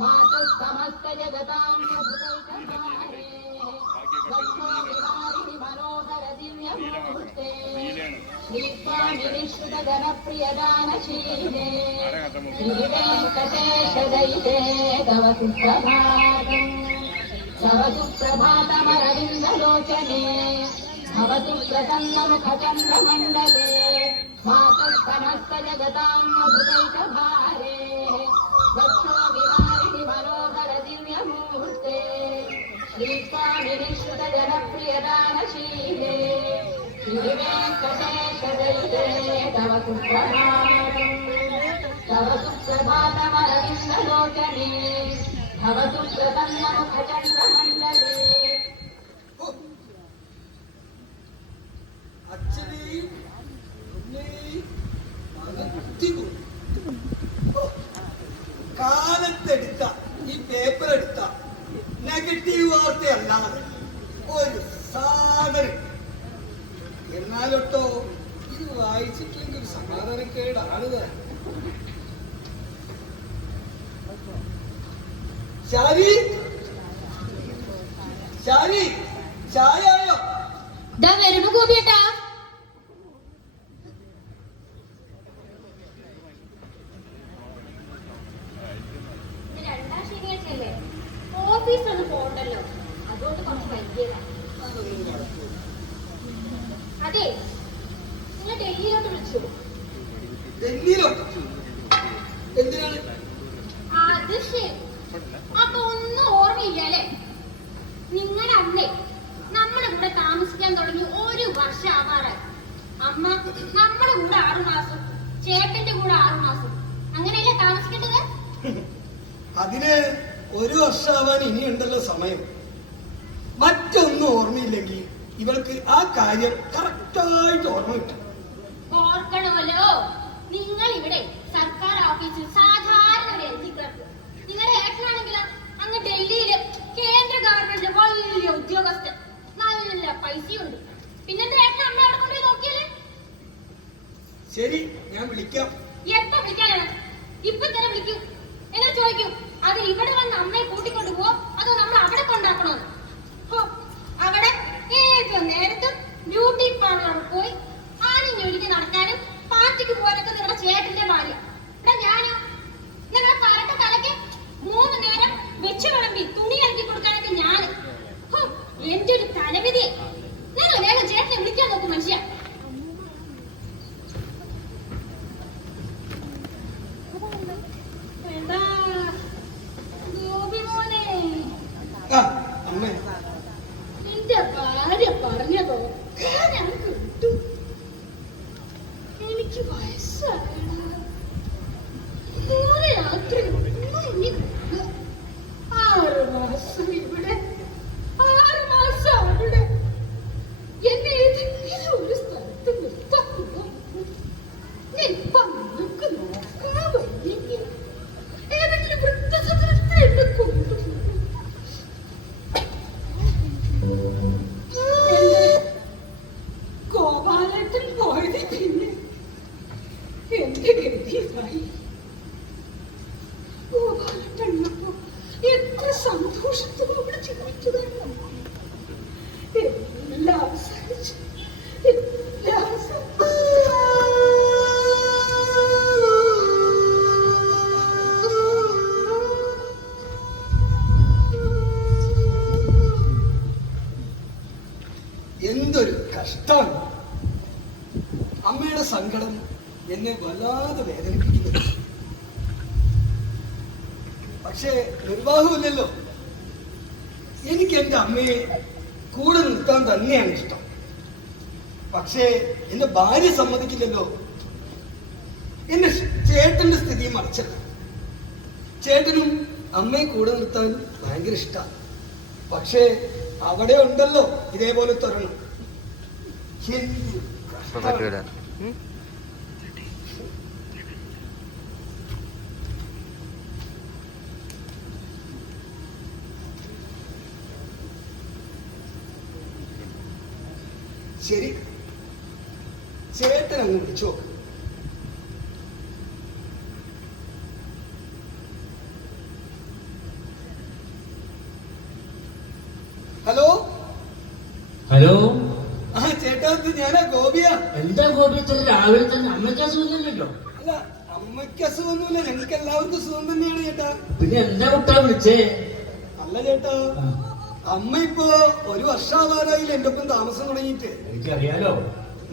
मातः समस्त जगतां भूतैकहारे वक्षोविहारिणि मनोहर दिव्यमूर्ते श्रीस्वामिनिश्रुत जनप्रियदानशीले श्रीवेङ्कटेश दयिते तव सुप्रभातम् तव सुप्रभातमरविन्दलोचने भवतु प्रसन्नमुखचन्द्रमण्डले मातः समस्त जगतां भूतैकहारे वक्षोविहारिणि मनोहर दिव्यमूर्ते श्रीस्वामिनिश्रुत जनप्रियदानशीले श्रीवेङ्कटेश दयिते तव सुप्रभातमरविन्दलोचने भवतु प्रसन्नमुखचन्द्रमण्डले കാലത്തെടുത്ത ഈ പേപ്പർ എടുത്ത നെഗറ്റീവ് വാർത്തയല്ലാതെ ഒരു സാധനം എന്നാലൊട്ടോ ഇത് വായിച്ചിട്ടില്ലെങ്കിൽ ഒരു സമാധാനക്കേടാണ്. ശാരി ശാരി ചായയോ വരുന്നു ഗോപിയേട്ടാ. രണ്ടാം ശനിയാഴ്ചയല്ലേ, ഓഫീസൊന്നും പോകണ്ടല്ലോ, അതുകൊണ്ട് കുറച്ച് വൈകിയതാണ്. അതെ, നിങ്ങൾ ഡൽഹിയിലോട്ട് വിളിച്ചു. എന്തിനാണ്? അത് ശരി, അപ്പൊ ഒന്നും ഓർമ്മയില്ലേ? നിങ്ങളുടെ അമ്മേ നമ്മുടെ കൂടെ താമസിക്കാൻ തുടങ്ങി 1 വർഷം ആവാറായി. അമ്മ നമ്മുടെ കൂടെ 6 മാസം, ചേട്ടന്റെ കൂടെ 6 മാസം, അങ്ങനെയല്ലേ താമസിക്കേണ്ടത്? അതിന് 1 വർഷമാവാൻ ഇനിയുണ്ടല്ലോ സമയം. മറ്റൊന്നും ഓർമ്മയില്ലെങ്കിൽ ഇവൾക്ക് ആ കാര്യം കറക്റ്റായിട്ട് ഓർമ്മ കിട്ടും. ഓർക്കണമല്ലോ, നിങ്ങൾ ഇവിടെ സർക്കാർ ഓഫീസിൽ സാധാരണ ഒരു എഴുതി ക്ലർക്ക്. നിങ്ങളുടെ ഏട്ടനാണെങ്കിലോ അങ്ങ് ഡൽഹിയില് കേന്ദ്ര ഗവൺമെന്റ് വലിയ ഉദ്യോഗസ്ഥൻ, നല്ല പൈസയുണ്ട്. പിന്നെന്താ ഏട്ടൻ അമ്മ അവിടെ കൊണ്ടുപോയി നോക്കിയല്ലേ? ശരി, ഞാൻ വിളിക്കാം. എപ്പോ വിളിക്കാനാണ്? ഇപ്പൊ തന്നെ വിളിക്കൂ. എന്നിട്ട് ചോദിക്കും, അത് ഇവിടെ വന്ന് അമ്മയെ കൂട്ടിക്കൊണ്ടു പോവോ അതോ നമ്മൾ അവിടെ കൊണ്ടാക്കണോ? അവിടെ ഏത് നേരത്തും ബ്യൂട്ടി പാർലറിൽ പോയി ആണിഞ്ഞൊരുക്കി നടക്കാനും പാർട്ടിക്ക് പോകാനൊക്കെ നിങ്ങളുടെ ചേട്ടന്റെ ഭാര്യ. ഇവിടെ ഞാനോ നിങ്ങളെ പരട്ട തലയ്ക്ക് 3 നേരം വെച്ച് വിളമ്പി തുണി ഇറക്കി കൊടുക്കാനൊക്കെ ഞാൻ. എന്റെ ഒരു തലവിധി. നിങ്ങൾ വേഗം ചേട്ടനെ വിളിക്കാൻ നോക്കും മനുഷ്യ. എന്റെ ഭാര്യ പറഞ്ഞതോ കിട്ടും. എനിക്ക് വയസ്സാണ്. രാത്രി 6 മാസം ഇവിടെ, 6 മാസം അവിടെ. എന്നെ ഏതെങ്കിലും ഒരു സ്ഥലത്ത് നിർത്താമോ? ഇപ്പൊ നിങ്ങൾക്ക് നോക്കാൻ വയ്യെങ്കിൽ ഏതെങ്കിലും വൃദ്ധസദനത്തിൽ എന്നെ കൊണ്ടുപോകും. ഗോപാലത്തിൽ പോയത് പിന്നെ എന്റെ ഗതിയായി. ഗോപാലട്ടപ്പോ എത്ര സന്തോഷത്തോടെ ജീവിച്ചതാണ്. എല്ലാം സഹിച്ച് എന്തൊരു കഷ്ടമാണ്. അമ്മയുടെ സങ്കടം എന്നെ വല്ലാതെ വേദനിപ്പിക്കുന്നു. പക്ഷേ നിർവാഹമില്ലല്ലോ. എനിക്ക് എന്റെ അമ്മയെ കൂടെ നിർത്താൻ തന്നെയാണ് ഇഷ്ടം. പക്ഷേ എന്റെ ഭാര്യ സമ്മതിക്കില്ലല്ലോ. എന്റെ ചേട്ടന്റെ സ്ഥിതി മറിച്ചല്ല. ചേട്ടനും അമ്മയെ കൂടെ നിർത്താൻ ഭയങ്കര ഇഷ്ടമാണ്. പക്ഷേ അവിടെ ഉണ്ടല്ലോ ഇതേപോലെ തരണം. ശരി, ചേട്ടൻ അങ്ങ് വിളിച്ചോ. ഹലോ ഹലോ, ആ ചേട്ടാ, ഇത് ഞാനാ ഗോപിയാ. എന്താ ഗോപി ഇത്ര രാവിലെ തന്നെ? അമ്മയ്ക്ക് അസുഖമില്ലല്ലോ. അല്ല, അമ്മയ്ക്ക് അസുഖമൊന്നുമില്ല, ഞങ്ങൾക്ക് എല്ലാവർക്കും സുഖം തന്നെയാണ് ചേട്ടാ. പിന്നെ എന്താ കുട്ടാ വിളിച്ചേ? അല്ല ചേട്ടാ, ആ, അമ്മ ഇപ്പോ 1 വർഷമാവാറായില്ല എന്റെ ഒപ്പം താമസം തുടങ്ങിയിട്ട്. എനിക്കറിയാലോ.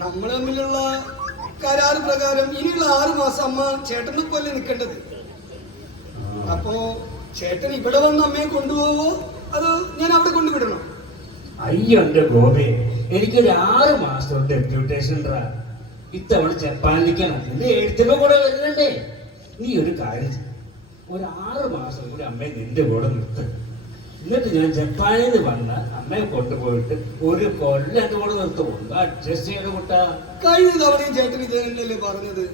നമ്മൾ തമ്മിലുള്ള കരാർ പ്രകാരം ഇനിയുള്ള 6 മാസം അമ്മ ചേട്ടന്റെ പോലെ നിൽക്കേണ്ടത്. അപ്പോ ചേട്ടൻ ഇവിടെ വന്ന് അമ്മയെ കൊണ്ടുപോവോ അതോ ഞാൻ അവിടെ കൊണ്ടുവിടണോ? അയ്യോ എന്റെ ഗോപി, എനിക്കൊരു 6 മാസം ഡെപ്യൂട്ടേഷൻ ഇത്തവണ ജപ്പാനിലേക്കാണ്. നിന്റെ എഴുത്തുമ്പോ കൂടെ വരുന്നുണ്ടേ. നീ ഒരു കാര്യം ചെയ്യ്. ഒരു 6 മാസം കൂടി അമ്മയെ നിന്റെ കൂടെ നിർത്ത്. എന്നിട്ട് ഞാൻ ജപ്പാനിൽ നിന്ന് വന്ന അമ്മയെ കൊണ്ടുപോയിട്ട് 1 കൊല്ലം എന്റെ കൂടെ നിർത്തും. ഒന്ന് അഡ്ജസ്റ്റ് ചെയ്യണം കുട്ടാ. കഴിഞ്ഞ തവണയും ചേട്ടൻ ഇത് തന്നെയല്ലേ പറഞ്ഞത്?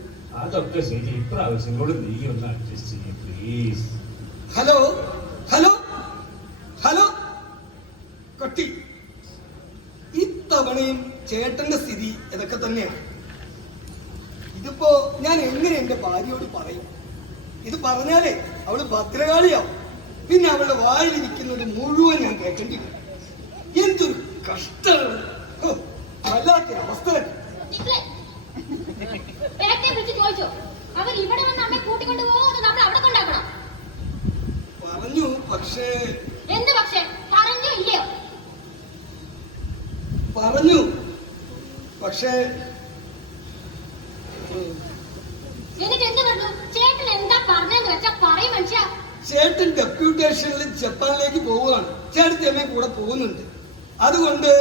അതൊക്കെ ശരി, ഇപ്രാവശ്യം കൂടെ നീ ഒന്ന് അഡ്ജസ്റ്റ് ചെയ്യും പ്ലീസ്. ഹലോ ഹലോ ഹലോ കട്ടി, ഇത്തവണയും ചേട്ടന്റെ സ്ഥിതി ഇതൊക്കെ തന്നെയാണ്. ഇതിപ്പോ ഞാൻ എങ്ങനെ എന്റെ ഭാര്യയോട് പറയും? ഇത് പറഞ്ഞാലേ അവള് ഭദ്രകാളിയാവും. പിന്നെ അവളുടെ വായിലിരിക്കുന്നത് മുഴുവൻ ഞാൻ കേൾക്കേണ്ടി വരും. എന്തൊരു കഷ്ടമാണ്. വല്ലാത്ത അവസ്ഥ. നിങ്ങളെ പേക്കെ വിളിച്ച് ചോദിച്ചോ, അവർ ഇവിടെ വന്ന് അമ്മയെ കൂട്ടിക്കൊണ്ട് പോകുമോ അതോ നമ്മൾ അവിടെ കൊണ്ടാക്കണം? പറഞ്ഞു, പക്ഷേ എന്ത് പക്ഷേ? പറഞ്ഞോ ഇല്ലയോ? പറഞ്ഞു, പക്ഷേ എന്നിട്ട് എന്ത് പറഞ്ഞു? ചേട്ടൻ എന്താ പറഞ്ഞെന്ന് വെച്ചാ പറയും മനുഷ്യ. ചേട്ടൻ ഡെപ്യൂട്ടേഷനിൽ ജപ്പാനിലേക്ക് പോവുകയാണ്. ചേട്ടത്തി അമ്മയും കൂടെ പോകുന്നുണ്ട്. അതുകൊണ്ട്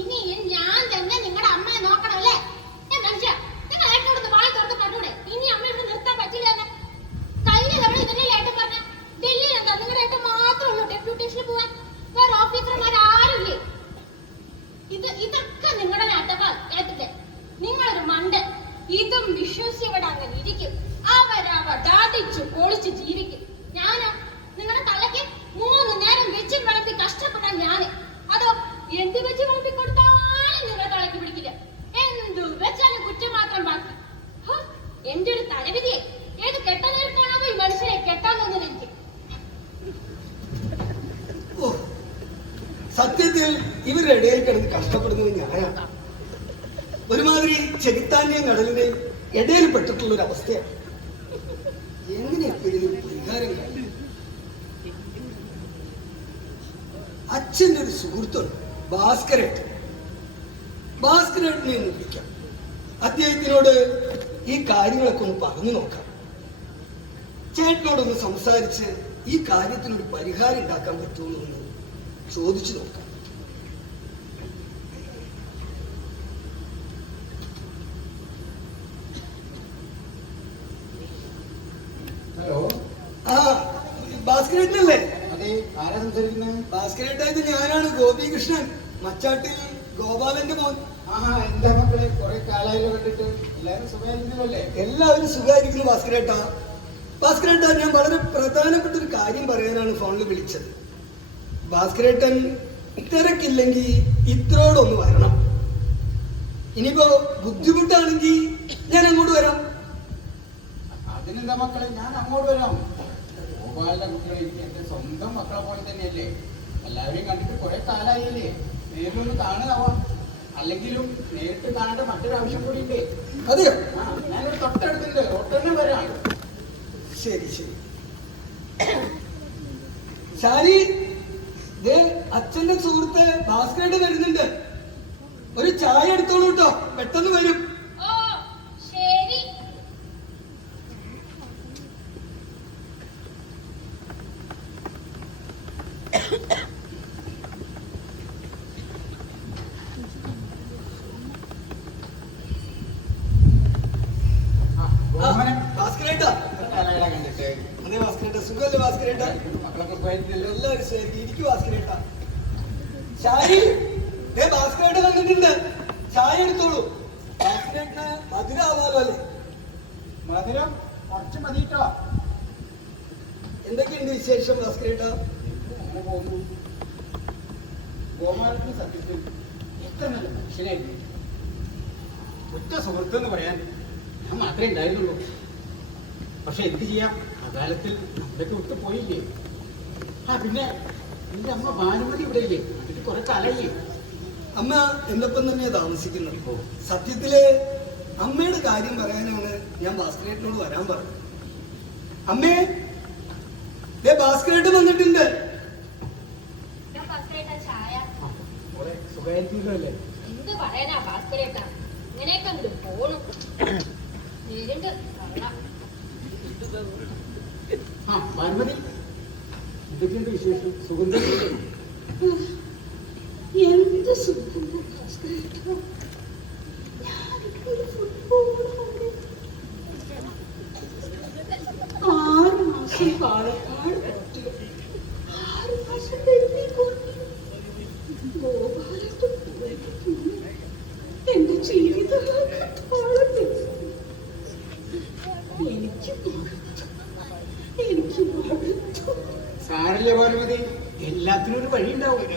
ഇനിയും ഞാൻ തന്നെ നിങ്ങളുടെ അമ്മയെ നോക്കണമല്ലേ? മനുഷ്യ, നിങ്ങൾ ഏട്ടനോട് വായി തുറന്ന് പറഞ്ഞൂടെ ഇനി അമ്മ ഇവിടെ നിർത്താൻ പറ്റില്ല എന്ന്? കഴിഞ്ഞ തവണ ഇതിനെ ഏട്ടൻ പറഞ്ഞ ഡൽഹിയിൽ എന്താ നിങ്ങളുടെ ഏട്ടൻ മാത്രമേ ഡെപ്യൂട്ടേഷനിൽ പോവാൻ? വേറെ ഓഫീസർമാർ ആരുമില്ലേ? ഇതൊക്കെ നിങ്ങളുടെ ഏട്ടത്തെ. നിങ്ങളൊരു മണ്ടൻ. ഇതും വിശ്വസിച്ച് ഇവിടെ അങ്ങനെ ഇരിക്കും. ദാദിച്ചു പൊളിച്ച് ജീവിക്കും. ഞാനോ നിങ്ങളുടെ തലയ്ക്ക് 3 നേരം വെച്ച് വിളമ്പി കഷ്ടപ്പെടാൻ ഞാന്. അതോ എന്ത് വെച്ച് വിളമ്പി കൊടുത്താലും നിങ്ങളുടെ തലയ്ക്ക് പിടിക്കില്ല. എന്തു വെച്ചാലും കുറ്റം മാത്രം ബാക്കി. എന്റെ ഒരു തലവിധിയെ ഏത് കെട്ട നേരത്താണോ ഈ മനുഷ്യനെ കെട്ടാൻ തോന്നുന്നത് എനിക്ക്. സത്യത്തിൽ ഇവരുടെ ഇടയിൽ കിടന്ന് കഷ്ടപ്പെടുന്നത് ഞാനാണ്. ഒരുമാതിരി ചെകുത്താന്റെയും കടലിന്റെയും ഇടയിൽ പെട്ടിട്ടുള്ള ഒരു അവസ്ഥയാണ്. എങ്ങനെയൊക്കെ ഇതിന് പരിഹാരം കഴിയും? അച്ഛൻ്റെ ഒരു സുഹൃത്തുണ്ട്, ഭാസ്കരേട്ടൻ. ഭാസ്കരേട്ടനെ ഒന്ന് വിളിക്കാം. അദ്ദേഹത്തിനോട് ഈ കാര്യങ്ങളൊക്കെ ഒന്ന് പറഞ്ഞു നോക്കാം. ചേട്ടനോടൊന്ന് സംസാരിച്ച് ഈ കാര്യത്തിനൊരു പരിഹാരം ഉണ്ടാക്കാൻ പറ്റുമോ എന്ന് ചോദിച്ചു നോക്കാം. ഹലോ, ആ ഭാസ്കരേട്ടനല്ലേ? അതെ, ആരാ സംസാരിക്കുന്നത്? ഭാസ്കരേട്ടായത് ഞാനാണ്, ഗോപികൃഷ്ണൻ, മച്ചാട്ടിൽ ഗോപാലന്റെ മോൻ. ആഹാ, എന്താ മക്കളെ, കുറെ കാലായല്ലോ കണ്ടിട്ട്. എല്ലാവരും സുഖമായിരിക്കുന്നല്ലേ? എല്ലാവരും സുഖമായിരിക്കുന്നു ഭാസ്കരേട്ടാ. ഭാസ്കരേട്ടാ, ഞാൻ വളരെ പ്രധാനപ്പെട്ട ഒരു കാര്യം പറയാനാണ് ഫോണിൽ വിളിച്ചത്. ഭാസ്കരേട്ടൻ തിരക്കില്ലെങ്കിൽ ഇത്രോടൊന്ന് വരണം. ഇനിയിപ്പോ ബുദ്ധിമുട്ടാണെങ്കിൽ ഞാൻ അങ്ങോട്ട് വരാം. അതിനെന്താ മക്കളെ, ഞാൻ അങ്ങോട്ട് വരാം. ഗോപാലിന്റെ കുട്ടികളെ എനിക്ക് എന്റെ സ്വന്തം മക്കളെ പോലെ തന്നെയല്ലേ. എല്ലാവരെയും കണ്ടിട്ട് കുറെ കാലായില്ലേ. നേരിലൊന്ന് കാണുകയാവാം. അല്ലെങ്കിലും നേരിട്ട് കാണേണ്ട മറ്റൊരു ആവശ്യം കൂടി ഉണ്ട്. അതെയോ? ഞാനൊരു തൊട്ടടുത്തുണ്ട്, ഒട്ടന്നെ വരാം. ശരി ശരി. ശാലി, അച്ഛന്റെ സുഹൃത്ത് ഭാസ്കരേട്ടൻ വരുന്നുണ്ട്. ഒരു ചായ എടുത്തോളൂ കേട്ടോ, പെട്ടെന്ന് വരും. ഓ ശരി. ഭാസ്കരേട്ടാ. കണ്ടിട്ട് അതെ ഭാസ്കരേട്ടാ, സുഖമല്ലേ ഭാസ്കരേട്ടാ? മക്കളൊക്കെ പോയിട്ടില്ലല്ലോ. എല്ലാവരും ശരി, ഇരിക്കും ഭാസ്കരേട്ടാ. ചായ ഭാസ്കരേട്ട വന്നിട്ടുണ്ട്, ചായ എടുത്തോളൂ. ഭാസ്കരേട്ടന് മധുരാവാലോ അല്ലേ? മധുരം കുറച്ച് മതിട്ടോ. എന്തൊക്കെയുണ്ട് വിശേഷം ഭാസ്കരേട്ടാ? അങ്ങനെ പോകുന്നു. ഗോപാലത്തിന് സത്യത്തിൽ എത്ര നല്ല മനുഷ്യനായിരുന്നു. ഒറ്റ സുഹൃത്ത് എന്ന് പറയാൻ ഞാൻ മാത്രമേ ഉണ്ടായിരുന്നുള്ളൂ. പക്ഷെ എന്ത് ചെയ്യാം, അകാലത്തിൽ നമ്മളൊക്കെ വിട്ടു പോയില്ലേ. പിന്നെ എന്റെ അമ്മ ഭാനുമതി ഇവിടെ ഇല്ലേ? എന്നിട്ട് കുറെ കാലായി. അമ്മ എന്റെ ഒപ്പം തന്നെയാ താമസിക്കുന്നത്. സത്യത്തില് അമ്മയുടെ കാര്യം പറയാനാണ് ഞാൻ ഭാസ്കരേട്ടനോട് വരാൻ പറഞ്ഞത്. അമ്മേ, ഭാസ്കരേട്ടൻ വന്നിട്ടുണ്ട്. ചായ സുഖമായിരിക്കുമല്ലോ അല്ലേ? എന്ത് പറയാനാ ഭാസ്കരേട്ടാ, ഇങ്ങനെയൊക്കെ അങ്ങോട്ട് പോണു. ആ ഭാനുമതി, എന്തൊക്കെയുണ്ട് വിശേഷം? സുഖം തന്നെയല്ലേ? എന്ത് സുഖം ഭാസ്കരേട്ടാ. ഞാനൊരു ഫുട്ബോൾ 6 മാസം പാലക്കാട് പോറ്റി, 6 മാസം ഡൽഹി പോറ്റി, ഗോപാലത്ത് പോയിട്ട് എന്റെ ജീവിതം എനിക്ക് മടുത്തു. സാരല്ലേ ഭാനുമതി, എല്ലാത്തിനും ഒരു വഴി ഉണ്ടാവും.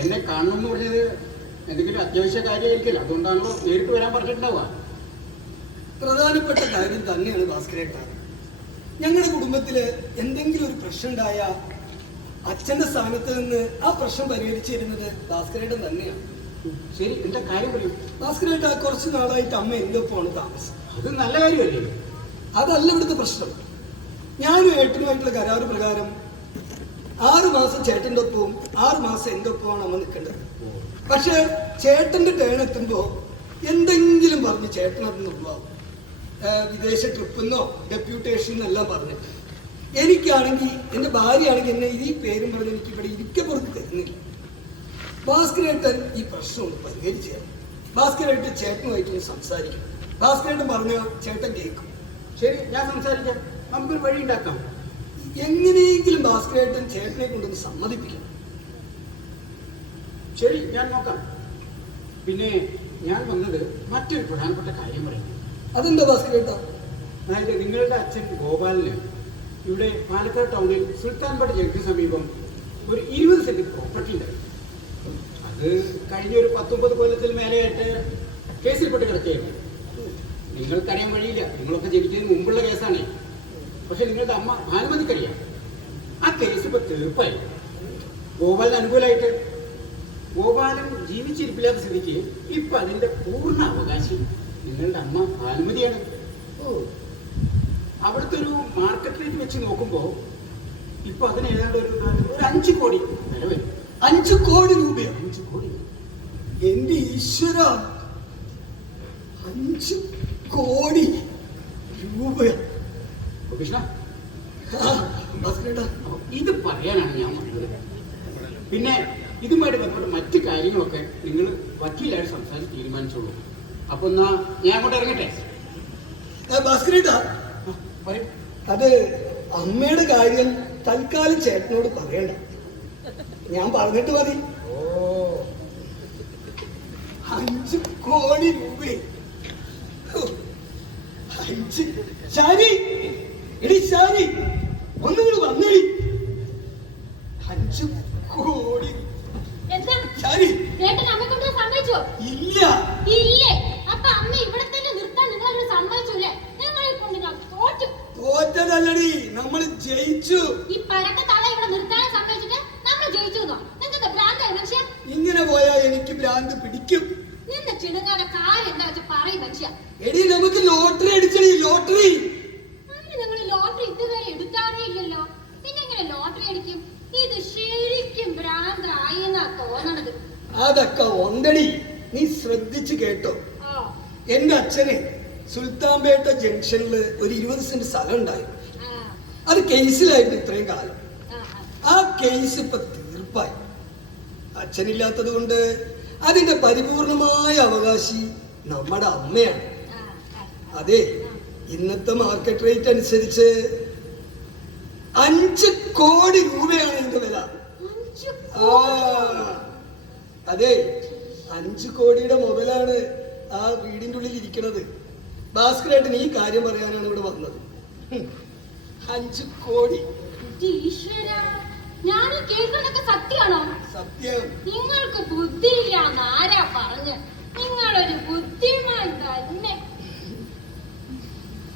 എന്നെ കാണണമെന്ന് പറഞ്ഞത് എന്തെങ്കിലും അത്യാവശ്യ കാര്യമായിരിക്കില്ല, അതുകൊണ്ടാണല്ലോ നേരിട്ട് വരാൻ പറഞ്ഞിട്ടുണ്ടാവുക. പ്രധാനപ്പെട്ട കാര്യം തന്നെയാണ് ഭാസ്കരേട്ട. ഞങ്ങളുടെ കുടുംബത്തില് എന്തെങ്കിലും ഒരു പ്രശ്നം ഉണ്ടായ അച്ഛന്റെ സ്ഥാനത്ത് നിന്ന് ആ പ്രശ്നം പരിഹരിച്ചു തരുന്നത് ഭാസ്കരേട്ടൻ തന്നെയാണ്. ശരി, എന്താ കാര്യം പറയൂ. ഭാസ്കരേട്ട, കുറച്ച് നാളായിട്ട് അമ്മ എന്റെ ഒപ്പമാണ് താമസം. അത് നല്ല കാര്യമല്ലേ? അതല്ല ഇവിടുത്തെ പ്രശ്നം. ഞാനും ഏട്ടനുമായിട്ടുള്ള കരാറ് പ്രകാരം 6 മാസം ചേട്ടന്റെ ഒപ്പവും 6 മാസം എന്റെ ഒപ്പമാണ് അമ്മ നിൽക്കേണ്ടത്. പക്ഷെ ചേട്ടന്റെ ടേൺ എത്തുമ്പോ എന്തെങ്കിലും പറഞ്ഞ് ചേട്ടൻ അതിന് ഒഴിവാകും. വിദേശ ട്രിപ്പെന്നോ ഡെപ്യൂട്ടേഷൻ എന്നെല്ലാം പറഞ്ഞിട്ട് എനിക്കാണെങ്കിൽ എന്റെ ഭാര്യയാണെങ്കിൽ എന്നെ ഈ പേരും പറഞ്ഞ് എനിക്ക് ഇവിടെ ഇരിക്കപ്പുറത്ത് തരുന്നില്ല. ഭാസ്കരേട്ടൻ ഈ പ്രശ്നം ഒന്ന് പരിഹരിച്ചു തരണം. ഭാസ്കരേട്ടൻ ചേട്ടനുമായിട്ട് സംസാരിക്കും. ഭാസ്കരേട്ടൻ പറഞ്ഞാൽ ചേട്ടൻ കേൾക്കും. ശരി, ഞാൻ സംസാരിക്കാം. നമുക്കൊരു വഴി ഉണ്ടാക്കാം. എങ്ങനെയെങ്കിലും ഭാസ്കരേട്ടൻ ചേട്ടനെ കൊണ്ടൊന്ന് സമ്മതിപ്പിക്കണം. ശരി, ഞാൻ നോക്കാം. പിന്നെ ഞാൻ വന്നത് മറ്റൊരു പ്രധാനപ്പെട്ട കാര്യം പറയുന്നു. അതെന്താ ഭാസ്കരേട്ട? അതായത് നിങ്ങളുടെ അച്ഛൻ ഗോപാലിന് ഇവിടെ പാലക്കാട് ടൗണിൽ സുൽത്താൻപേട്ട ജംഗ്ഷന് സമീപം ഒരു 20 സെന്റ് പ്രോപ്പർട്ടി ഉണ്ടായിരുന്നു. അത് കഴിഞ്ഞ ഒരു 19 കൊല്ലത്തിൽ മേലെയായിട്ട് കേസിൽപ്പെട്ട് കിടക്കുകയായിരുന്നു. നിങ്ങൾക്കറിയാൻ വഴിയില്ല, നിങ്ങളൊക്കെ ജനിക്കുന്നതിന് മുമ്പുള്ള കേസാണ്. പക്ഷെ നിങ്ങളുടെ അമ്മ ഭാനുമതിക്കറിയാം. ആ കേസ് ഇപ്പൊ തീർപ്പായി. ഗോപാലിന് അനുകൂലമായിട്ട്. ഗോപാലൻ ജീവിച്ചിരിപ്പില്ലാത്ത സ്ഥിതിക്ക് ഇപ്പൊ അതിന്റെ പൂർണ്ണ അവകാശി നിങ്ങളുടെ അമ്മ ഭാനുമതിയാണ്. അവിടുത്തെ ഒരു മാർക്കറ്റ് റേറ്റ് വെച്ച് നോക്കുമ്പോ ഇപ്പൊ അതിന് ഏതാണ്ട് ഒരു 5 കോടി വില വരും. 5 കോടി രൂപയോ? 5 കോടി. എന്റെ ഈശ്വര, 5 കോടി രൂപയോ? കൃഷ്ണ, ഭാസ്കരേട്ട, ഇത് പറയാനാണ് ഞാൻ വന്നത്. പിന്നെ ഇതുമായിട്ട് ബന്ധപ്പെട്ട മറ്റു കാര്യങ്ങളൊക്കെ നിങ്ങൾ വക്കീലായിട്ട് സംസാരിച്ച് തീരുമാനിച്ചോളൂ. അപ്പൊ എന്നാ ഞാൻ അങ്ങോട്ട് ഇറങ്ങട്ടെ. ഭാസ്കരേട്ട, പറയൂ. അത് അമ്മയുടെ കാര്യം തൽക്കാലം ചേട്ടനോട് പറയണ്ട, ഞാൻ പറഞ്ഞിട്ട് മതി. 5 കോടി രൂപ. ശാരി, എടി ശാരി, ഒന്നുകൂടി വന്നേടി. 5 കോടി. എന്താ ശാരി, ചേട്ടൻ അമ്മ കൊണ്ട് സമ്മതിച്ചോ? ഇല്ല. ഇല്ലേ? അപ്പൊ അമ്മ ഇവിടെ തന്നെ നിർത്താൻ നിങ്ങൾ സമ്മതിച്ചൂല്ലേ? ഞങ്ങളെ കൊണ്ട് ഞാൻ തോറ്റു. തോറ്റതല്ലടി, നമ്മൾ ജയിച്ചു. ഈ പരക്ക തള ഇവിടെ നിർത്താൻ സമ്മതിച്ചിട്ട് നമ്മൾ ജയിച്ചു. നിങ്ങൾക്ക് ഭ്രാന്തായി മനുഷ്യ. ഇങ്ങനെ പോയാ എനിക്ക് ഭ്രാന്ത് പിടിക്കും. നിന്ന് ചിടുങ്ങാതെ കാര്യം എന്താ വെച്ചാൽ പറയും മനുഷ്യ. എടി, നമുക്ക് ലോട്ടറി അടിച്ചടി, ലോട്ടറി. അങ്ങനെ നിങ്ങൾ ലോട്ടറി ഇതുവരെ എടുക്കാറേ ഇല്ലല്ലോ, പിന്നെ എങ്ങനെ ലോട്ടറി അടിക്കും? ഇത് ശരിക്കും ഭ്രാന്തായി എന്നാ തോന്നണത്. അതൊക്കെ ഒന്നടി, നീ ശ്രദ്ധിച്ചു കേട്ടോ. എന്റെ അച്ഛന് സുൽത്താൻപേട്ട ജംഗ്ഷനില് ഒരു 20 സെന്റ് സ്ഥലം ഉണ്ടായിരുന്നു. അത് കേസിലായിട്ട് ഇത്രയും കാലം. ആ കേസ് ഇപ്പൊ തീർപ്പായി. അച്ഛനില്ലാത്തത് കൊണ്ട് അതിന്റെ പരിപൂർണമായ അവകാശി നമ്മുടെ അമ്മയാണ്. അതെ, ഇന്നത്തെ മാർക്കറ്റ് റേറ്റ് അനുസരിച്ച് 5 കോടി രൂപയാണ് ഇതിന്റെ വില. അതെ, 5 കോടിയുടെ മുതലാണ് ആ വീടിന്റെ ഉള്ളിൽ ഇരിക്കുന്നത്. ഭാസ്കരേട്ടൻ ഈ കാര്യം പറയാനാണ് ഇവിടെ വന്നത്. 5 കോടി. എന്റെ ഈശ്വര, ഞാൻ കേൾക്കുന്നതൊക്കെ സത്യമാണോ? സത്യം. നിങ്ങൾക്ക് ബുദ്ധിയില്ലാന്ന് ആരാ പറഞ്ഞ്? നിങ്ങളൊരു ബുദ്ധിമാൻ തന്നെ.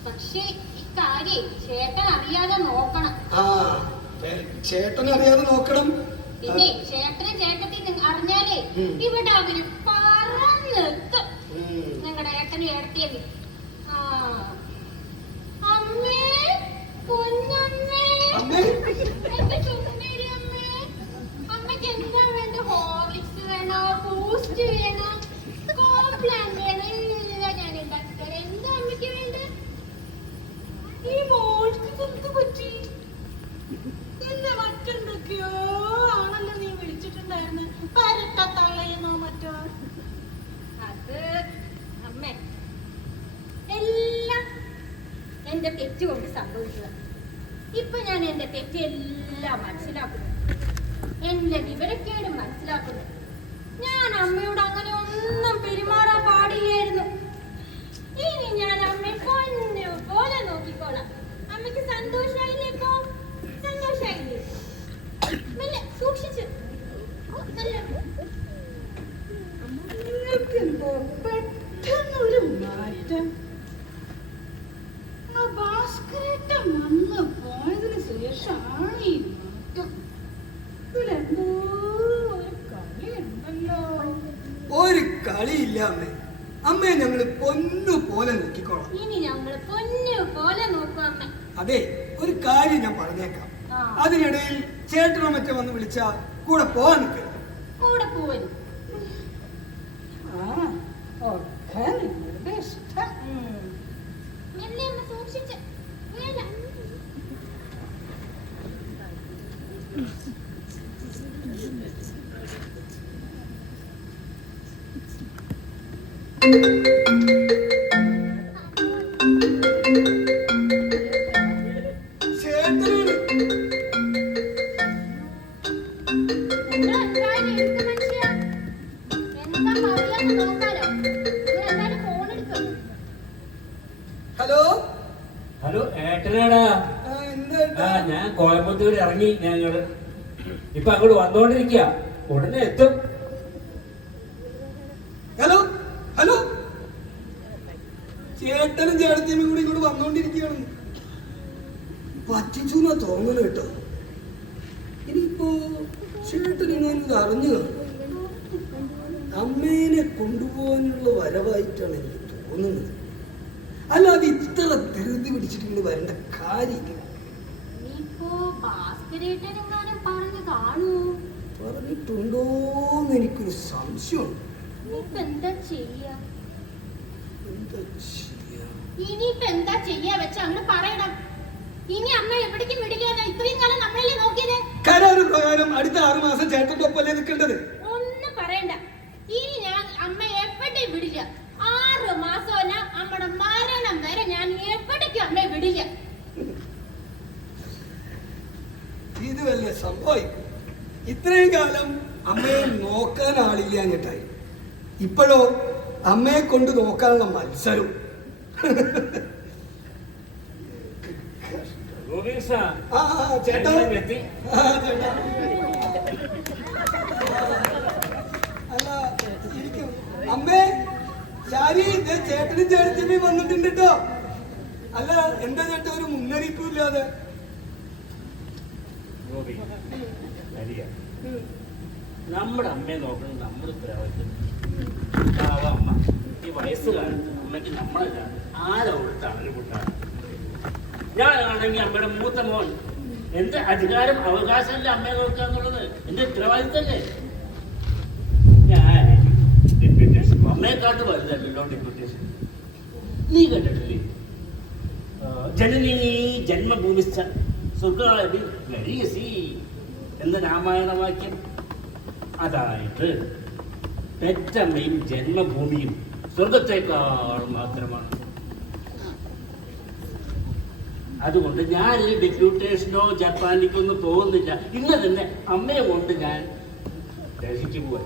പക്ഷേ ഇക്കാര്യം ചേട്ടൻ അറിയാതെ നോക്കണം. ആ ചേട്ടൻ അറിയാതെ നോക്കണം. പിന്നെ ചേട്ടനും ചേട്ടത്തി അറിഞ്ഞാലേ ഇവിടെ അവര് പറന്നെത്തും. നിങ്ങളുടെ ഏട്ടനും ഏടത്തിയല്ലേ. ആ അമ്മേ, പൊന്നമ്മേ, എന്റെ ചുമേരി അമ്മേ, അമ്മയ്ക്ക് എന്താ വേണ്ട? ഹോർലിക്സ് വേണോ, ബൂസ്റ്റ് വേണോ, കോംപ്ലാൻ വേണോ? എല്ലാം ഞാൻ ഉണ്ടാക്കിത്തരാം. എന്താ അമ്മയ്ക്ക് വേണ്ട? ഈ മോൾക്ക് എന്ത് പറ്റി? എന്നെ മറ്റെന്തൊക്കെയോ ആണല്ലോ നീ വിളിച്ചിട്ടുണ്ടായിരുന്നു. പരട്ടത്തള്ളയെന്നോ മറ്റോ. അത് അമ്മേ, എല്ലാം എന്റെ തെറ്റ് കൊണ്ട് സംഭവിച്ചത്. ഇപ്പൊ ഞാൻ എന്റെ തെറ്റെല്ലാം മനസ്സിലാക്കുന്നു, എന്റെ വിവരക്കേട് മനസ്സിലാക്കുന്നു. ഞാൻ അമ്മയോട് അങ്ങനെ ഒന്നും പെരുമാറാൻ പാടില്ലായിരുന്നു. ഇനി ഞാൻ അമ്മയെ പൊന്നു പോലെ നോക്കിക്കോളാം. അമ്മയ്ക്ക് സന്തോഷായില്ലേ? ഇപ്പൊ സന്തോഷായില്ലേ? മെല്ലെ സൂക്ഷിച്ച്. നിങ്ങൾക്കെന്തോ പെട്ടെന്നൊരു മാറ്റം. ആ ഭാസ്കരേട്ടൻ വന്ന് പോയതിനു ശേഷമാണ് ഈ മാറ്റം. ഇതിലെന്തോ ഒരു കളിയുണ്ടല്ലോ. ഒരു കളിയില്ല അമ്മേ. അമ്മയെ ഞങ്ങള് പൊന്നു പോലെ നോക്കിക്കോളാം. ഇനി ഞങ്ങൾ പൊന്നു പോലെ നോക്കും അമ്മ. അതെ, ഒരു കാര്യം ഞാൻ പറഞ്ഞേക്കാം. അതിനിടയിൽ ചേട്ടനോ മറ്റോ വന്ന് വിളിച്ചാ കൂടെ പോവാൻ നിൽക്കരുത്. കൂടെ പോവൻ ഒക്കെ നിങ്ങളുടെ ഇഷ്ടം. മെല്ലെ അമ്മ സൂക്ഷിച്ച്. വേണ്ട. ചേട്ടനാണ്. നിങ്ങൾ എന്തായാലും എന്ത് മനുഷ്യാ? എന്താ പറയാന്ന് നോക്കാലോ. നിങ്ങൾ എന്തായാലും ഫോൺ എടുക്കും. ഹലോ. ഹലോ, ഏട്ടനാടാ. എന്താ? ഞാൻ കോയമ്പത്തൂർ ഇറങ്ങി. ഞങ്ങള് ഇപ്പൊ അങ്ങോട്ട് വന്നോണ്ടിരിക്കുക. ഉടനെ എത്തും. ഹലോ ഹലോ, ചേട്ടനും ചേട്ടത്തിയും കൂടി ഇങ്ങോട്ട് വന്നോണ്ടിരിക്കുകയാണ്. പറ്റിച്ചു എന്നാ തോന്നുന്നു കേട്ടോ. ഇനിയിപ്പോ ചേട്ടൻ ഇങ്ങനെ അറിഞ്ഞു അമ്മേനെ കൊണ്ടുപോകാനുള്ള വരവായിട്ടാണ് എനിക്ക് തോന്നുന്നത്. അല്ലാതെ ഇത്ര ധൃതി പിടിച്ചിട്ട് ഇങ്ങനെ വരേണ്ട കാര്യമില്ല. നീപ്പോ ഭാസ്കരേട്ടനെങ്ങാനും പറഞ്ഞു കാണൂ. പറഞ്ഞിട്ടുണ്ടോന്ന് എനിക്കൊരു സംശയമുണ്ട്. ഇനിയിപ്പോ എന്താ ചെയ്യാ? എന്താ ചെയ്യാ? ഇനിയിപ്പോ എന്താ ചെയ്യാ വെച്ച അങ്ങനെ പറയണം. ഇനി അമ്മ എവിടേക്കും വിടില്ല. ഇത്രയും കാലം നമ്മളല്ലേ നോക്കിയത്. കരാറ് പ്രകാരം അടുത്ത 6 മാസം ചേട്ടന്റെ ഒപ്പല്ലേ നിൽക്കേണ്ടത്. ഒന്നും പറയണ്ട. ഇനി ഞാൻ അമ്മ എവിടെയും വിടില്ല. 6 മാസമല്ല, നമ്മുടെ മരണം വരെ ഞാൻ എവിടേക്കും അമ്മയെ വിടില്ല. ഇത് വല്ല സംഭവിക്കും. ഇത്രയും കാലം അമ്മയെ നോക്കാൻ ആളില്ലാഞ്ഞിട്ടായി. ഇപ്പോഴോ അമ്മയെ കൊണ്ട് നോക്കാനുള്ള മത്സരം. ചേട്ടാ, ചേട്ടാ. അല്ല, ഇരിക്കും. അമ്മേ, ശാരി, ചേട്ടനും ചേട്ടത്തിയും വന്നിട്ടുണ്ട് കേട്ടോ. അല്ല, എന്താ ചേട്ടാ ഒരു മുന്നറിയിപ്പും ഇല്ലാതെ? നമ്മുടെ അമ്മയെ നോക്കണം. നമ്മൾ ഉത്തരവാദിത്വം. അമ്മ ഈ വയസ്സുകാലത്ത് അമ്മയ്ക്ക് നമ്മളെ ആരെ കൊടുത്താണ് കൂട്ടാണ്. ഞാനാണെങ്കിൽ അമ്മയുടെ മൂത്ത മോൻ. എന്റെ അധികാരം അവകാശമല്ലേ അമ്മയെ നോക്കുക എന്നുള്ളത്. എന്റെ ഉത്തരവാദിത്തല്ലേ. ഞാൻ ഡെപ്യൂട്ടേഷൻ അമ്മയെക്കാട്ട് വലുതല്ലോ ഡെപ്യൂട്ടേഷൻ. നീ കേട്ടിട്ടില്ലേ? ജനനീ ജന്മഭൂമിസ്ഥ സ്വർഗാദി ഗരീയസി എന്ന രാമായണ വാക്യം. അതായത് പെറ്റമ്മയും ജന്മഭൂമിയും സ്വർഗത്തേക്കാൾ മാത്രമാണ്. അതുകൊണ്ട് ഞാൻ ഈ ഡെപ്യൂട്ടേഷനോ ജപ്പാനിലേക്കോ ഒന്നും പോകുന്നില്ല. ഇന്ന് തന്നെ അമ്മയെ കൊണ്ട് ഞാൻ ഡൽഹിക്ക് പോവാ.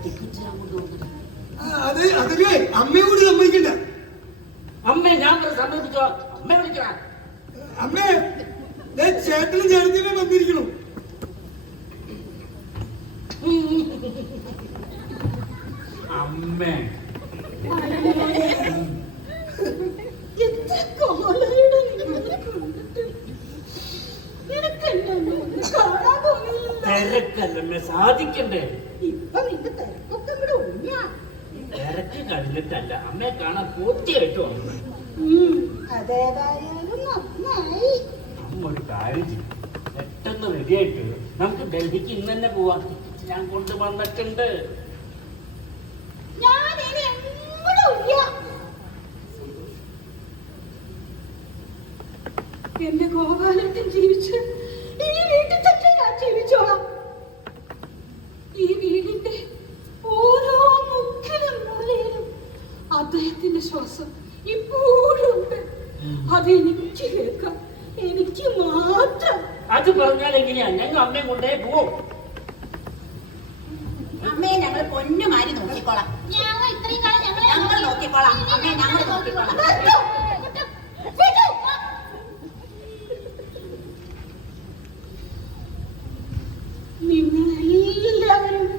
അതിലേ അമ്മയോട് സമ്മതിക്കണ്ട. അമ്മയെ ഞാൻ സമ്മതിപ്പിച്ചോ? അമ്മ വിളിക്കണ. അമ്മേ, ചേട്ടനും ചേട്ടത്തിനെ വന്നിരിക്കണു. അമ്മേ എത്ര കാലമായിട്ട് നിന്നെ കണ്ടിട്ട്. നിനക്കെന്നെ ഒന്ന് കാണാൻ തോന്നിയില്ല. തിരക്കല്ലമ്മേ, സാധിക്കണ്ടേ? ഇപ്പൊ നിന്റെ തിരക്കൊക്കെ ഇവിടെ ഒഴിഞ്ഞാ. തിരക്ക് കഴിഞ്ഞിട്ടല്ല, അമ്മയെ കാണാൻ പൂർത്തിയായിട്ട് വന്നു. അതേതായാലും നന്നായി. അമ്മ ഒരു കാര്യം ചെയ്യും, പെട്ടെന്ന് റെഡിയായിട്ട് നമുക്ക് ഡൽഹിക്ക് ഇന്ന് തന്നെ പോവാം. ഞാൻ കൊണ്ടുവന്നിട്ടുണ്ട്. ഞാനിനി എങ്ങോട്ടും ഇല്ല. എന്റെ ഗോപാലത്തിൽ ജീവിച്ച് ഈ വീട്ടിൽ തന്നെ ഞാൻ ജീവിച്ചോളാം. ഈ വീടിന്റെ ഓരോ മുക്കിലും മൂലയിലും അദ്ദേഹത്തിന്റെ ശ്വാസം ഇപ്പോഴും ഉണ്ട്. അതെനിക്ക് കേൾക്കാം, എനിക്ക് മാത്രം. അത് പറഞ്ഞാൽ എങ്ങനെയാ? ഞങ്ങൾ അമ്മയെ കൊണ്ടേ പോവും. അമ്മയെ ഞങ്ങൾ പൊന്നുമാരി നോക്കിക്കോളാം. ഞങ്ങൾ ഇത്രയും കാലം ഞങ്ങൾ നോക്കിക്കോളാം. അമ്മയെ ഞങ്ങൾ നോക്കിക്കോളാം. നിങ്ങളെല്ലാവരും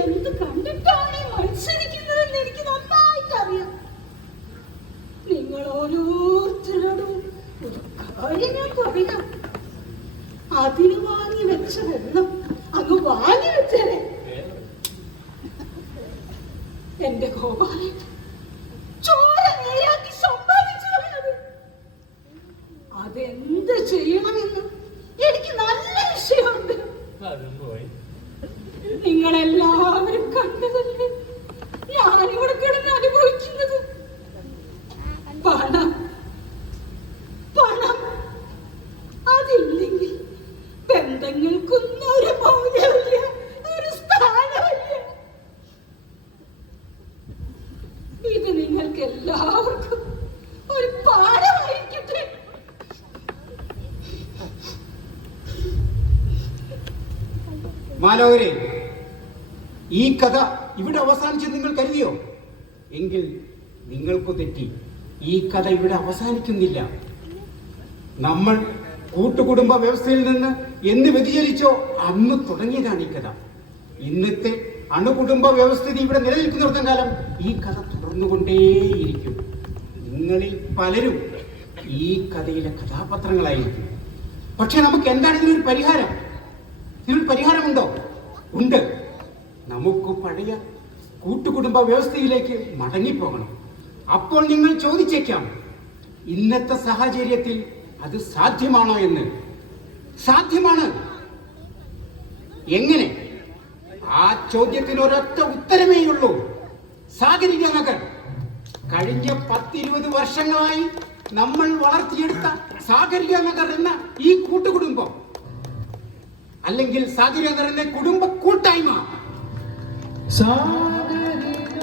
എന്ത് കണ്ടിട്ടാണ് ഈ മത്സരിക്കുന്നതെന്ന് എനിക്ക് നന്നായിട്ട് അറിയാം. നിങ്ങൾ ഓരോരുത്തരോടും ഒരു കാര്യം ഞാൻ പറയാം. അതിന് വാങ്ങി വെച്ച വെള്ളം അങ്ങ് വാങ്ങി വെച്ചേ. എന്റെ ഗോപാലൻ ചോര നേരാക്കി സമ്പാദിച്ചത്. അതെന്ത് ചെയ്യണമെന്ന് എനിക്ക് നല്ല വിഷയമുണ്ട്. അതും പോയി. നിങ്ങളെല്ലാവരും കണ്ടതല്ലേ ഞാനിവിടെ കിടന്ന് അനുഭവിക്കുന്നത്. പണം പണം അതില്ലെങ്കിൽ ബന്ധങ്ങൾക്കൊന്നും ഒരു മൗല്യമില്ല, ഒരു സ്ഥാനമില്ല. ഇത് നിങ്ങൾക്ക് എല്ലാവർക്കും ഒരു പാഠമായിരിക്കട്ടെ. മാലോകരെ, ഈ കഥ ഇവിടെ അവസാനിച്ച് നിങ്ങൾ കരുതിയോ? എങ്കിൽ നിങ്ങൾക്ക് തെറ്റി. ഈ കഥ ഇവിടെ അവസാനിക്കുന്നില്ല. നമ്മൾ കൂട്ടുകുടുംബ വ്യവസ്ഥയിൽ നിന്ന് എന്ന് വ്യതിചലിച്ചോ അന്ന് തുടങ്ങിയതാണ് ഈ കഥ. ഇന്നത്തെ അണുകുടുംബ വ്യവസ്ഥിതി ഇവിടെ നിലനിൽക്കുന്നിടത്തോളം കാലം ഈ കഥ തുടർന്നുകൊണ്ടേയിരിക്കും. നിങ്ങളിൽ പലരും ഈ കഥയിലെ കഥാപാത്രങ്ങളായിരിക്കും. പക്ഷെ നമുക്ക് എന്താണ് ഇതിനൊരു പരിഹാരം? ഇതിനൊരു പരിഹാരമുണ്ടോ? ഉണ്ട്. നമുക്ക് പഴയ കൂട്ടുകുടുംബ വ്യവസ്ഥയിലേക്ക് മടങ്ങിപ്പോകണം. അപ്പോൾ നിങ്ങൾ ചോദിച്ചേക്കാം, ഇന്നത്തെ സാഹചര്യത്തിൽ അത് സാധ്യമാണോ എന്ന്. സാധ്യമാണ്. എങ്ങനെ? ആ ചോദ്യത്തിന് ഒരൊറ്റ ഉത്തരമേ ഉള്ളൂ. സാഗരിക നഗർ. കഴിഞ്ഞ 10-20 വർഷങ്ങളായി നമ്മൾ വളർത്തിയെടുത്ത സാഗരിക നഗർ എന്ന ഈ കൂട്ടുകുടുംബം, അല്ലെങ്കിൽ സാഗരിക നഗർ എന്ന കുടുംബ കൂട്ടായ്മ, സാഗരിക